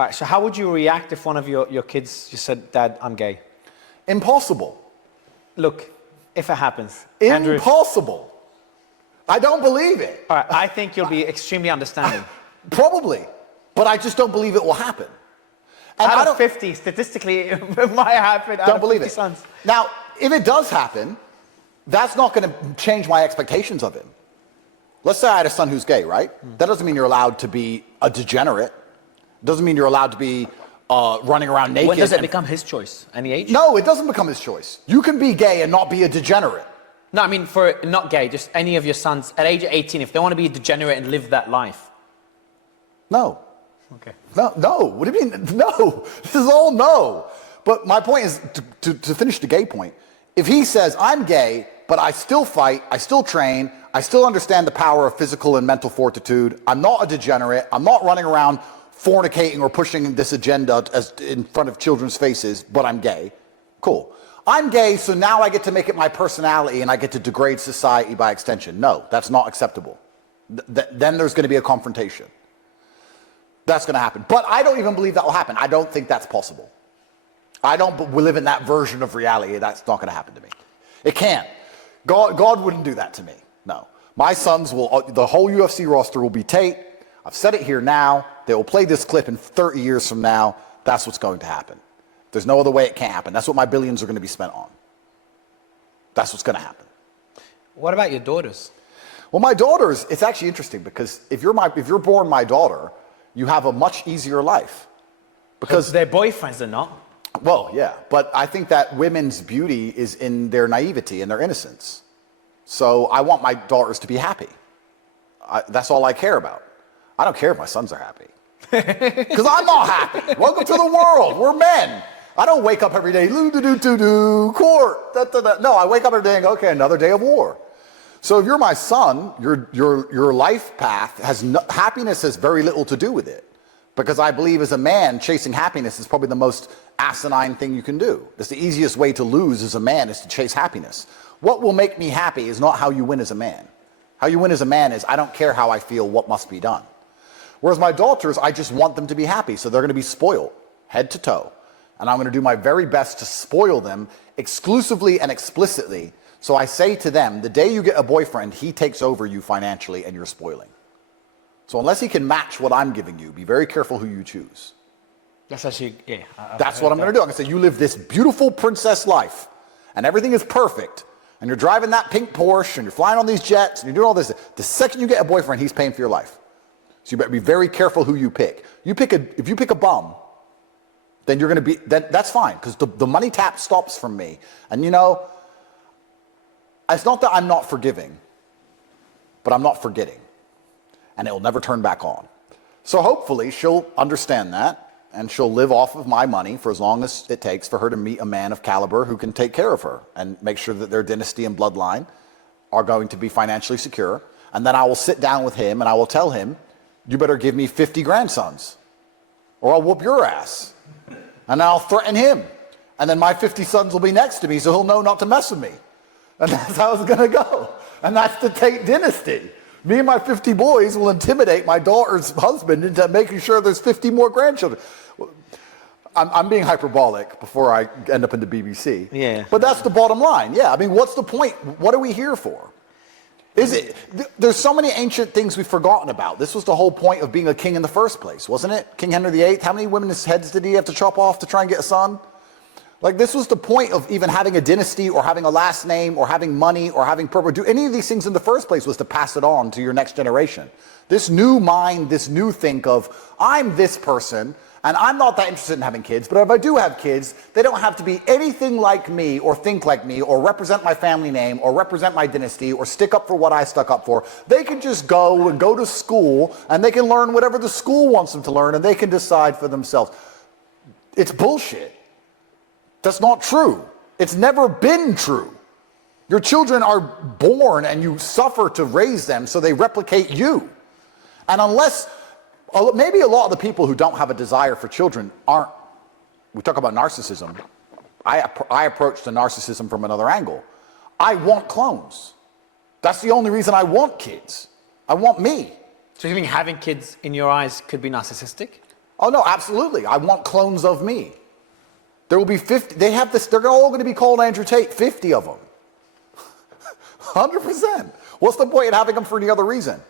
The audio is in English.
Right, so how would you react if one of your kids just said, Dad, I'm gay? Impossible. Look, if it happens. Impossible. Andrew, I don't believe it. All right, I think you'll be extremely understanding. Probably, but I just don't believe it will happen. And out of 50, statistically, it might happen. Don't believe it. Sons. Now, if it does happen, that's not going to change my expectations of him. Let's say I had a son who's gay, right? That doesn't mean you're allowed to be a degenerate. Doesn't mean you're allowed to be running around naked. When does it become his choice? Any age? No, it doesn't become his choice. You can be gay and not be a degenerate. No, I mean for not gay, just any of your sons at age 18, if they want to be a degenerate and live that life. No. Okay. No. What do you mean? No. This is all no. But my point is, to finish the gay point, if he says, I'm gay, but I still fight, I still train, I still understand the power of physical and mental fortitude, I'm not a degenerate, I'm not running around fornicating or pushing this agenda in front of children's faces, but I'm gay, cool. I'm gay, so now I get to make it my personality and I get to degrade society by extension. No, that's not acceptable. Then there's going to be a confrontation. That's going to happen. But I don't even believe that will happen. I don't think that's possible. I don't live in that version of reality. That's not going to happen to me. It can't. God wouldn't do that to me. No. My sons will, the whole UFC roster will be Tate. I've said it here now. They will play this clip in 30 years from now. That's what's going to happen. There's no other way it can't happen. That's what my billions are going to be spent on. That's what's going to happen. What about your daughters? Well, my daughters, it's actually interesting because if you're born my daughter, you have a much easier life. Because their boyfriends are not. Well, yeah, but I think that women's beauty is in their naivety and their innocence. So I want my daughters to be happy. That's all I care about. I don't care if my sons are happy. Because I'm not happy. Welcome to the world. We're men. I don't wake up every day, court. No, I wake up every day and go, okay, another day of war. So if you're my son, your life path has happiness has very little to do with it. Because I believe as a man, chasing happiness is probably the most asinine thing you can do. It's the easiest way to lose as a man is to chase happiness. What will make me happy is not how you win as a man. How you win as a man is I don't care how I feel, what must be done. Whereas my daughters, I just want them to be happy. So they're going to be spoiled head to toe. And I'm going to do my very best to spoil them exclusively and explicitly. So I say to them, the day you get a boyfriend, he takes over you financially and you're spoiling. So unless he can match what I'm giving you, be very careful who you choose. That's actually, yeah. That's what I'm going to do. I'm going to say, you live this beautiful princess life and everything is perfect. And you're driving that pink Porsche and you're flying on these jets and you're doing all this. The second you get a boyfriend, he's paying for your life. So you better be very careful who you pick. If you pick a bum, then you're going to be, that's fine because the money tap stops from me. And you know, it's not that I'm not forgiving, but I'm not forgetting. And it will never turn back on. So hopefully she'll understand that and she'll live off of my money for as long as it takes for her to meet a man of caliber who can take care of her and make sure that their dynasty and bloodline are going to be financially secure. And then I will sit down with him and I will tell him, you better give me 50 grandsons or I'll whoop your ass. And I'll threaten him. And then my 50 sons will be next to me so he'll know not to mess with me. And that's how it's going to go. And that's the Tate dynasty. Me and my 50 boys will intimidate my daughter's husband into making sure there's 50 more grandchildren. I'm being hyperbolic before I end up in the BBC. Yeah. But that's the bottom line. Yeah, I mean, what's the point? What are we here for? There's so many ancient things we've forgotten about. This was the whole point of being a king in the first place, wasn't it? King Henry VIII, how many women's heads did he have to chop off to try and get a son? Like, this was the point of even having a dynasty or having a last name or having money or having purpose. Do any of these things in the first place was to pass it on to your next generation. This new mind, this new think of, I'm this person and I'm not that interested in having kids, but if I do have kids, they don't have to be anything like me or think like me or represent my family name or represent my dynasty or stick up for what I stuck up for. They can just go to school and they can learn whatever the school wants them to learn and they can decide for themselves. It's bullshit. That's not true. It's never been true. Your children are born and you suffer to raise them so they replicate you. And unless, maybe a lot of the people who don't have a desire for children aren't, we talk about narcissism. I approach the narcissism from another angle. I want clones. That's the only reason I want kids. I want me. So you think having kids in your eyes could be narcissistic? Oh no, absolutely. I want clones of me. There will be 50. They have this. They're all going to be called Andrew Tate. 50 of them. 100%. What's the point in having them for any other reason?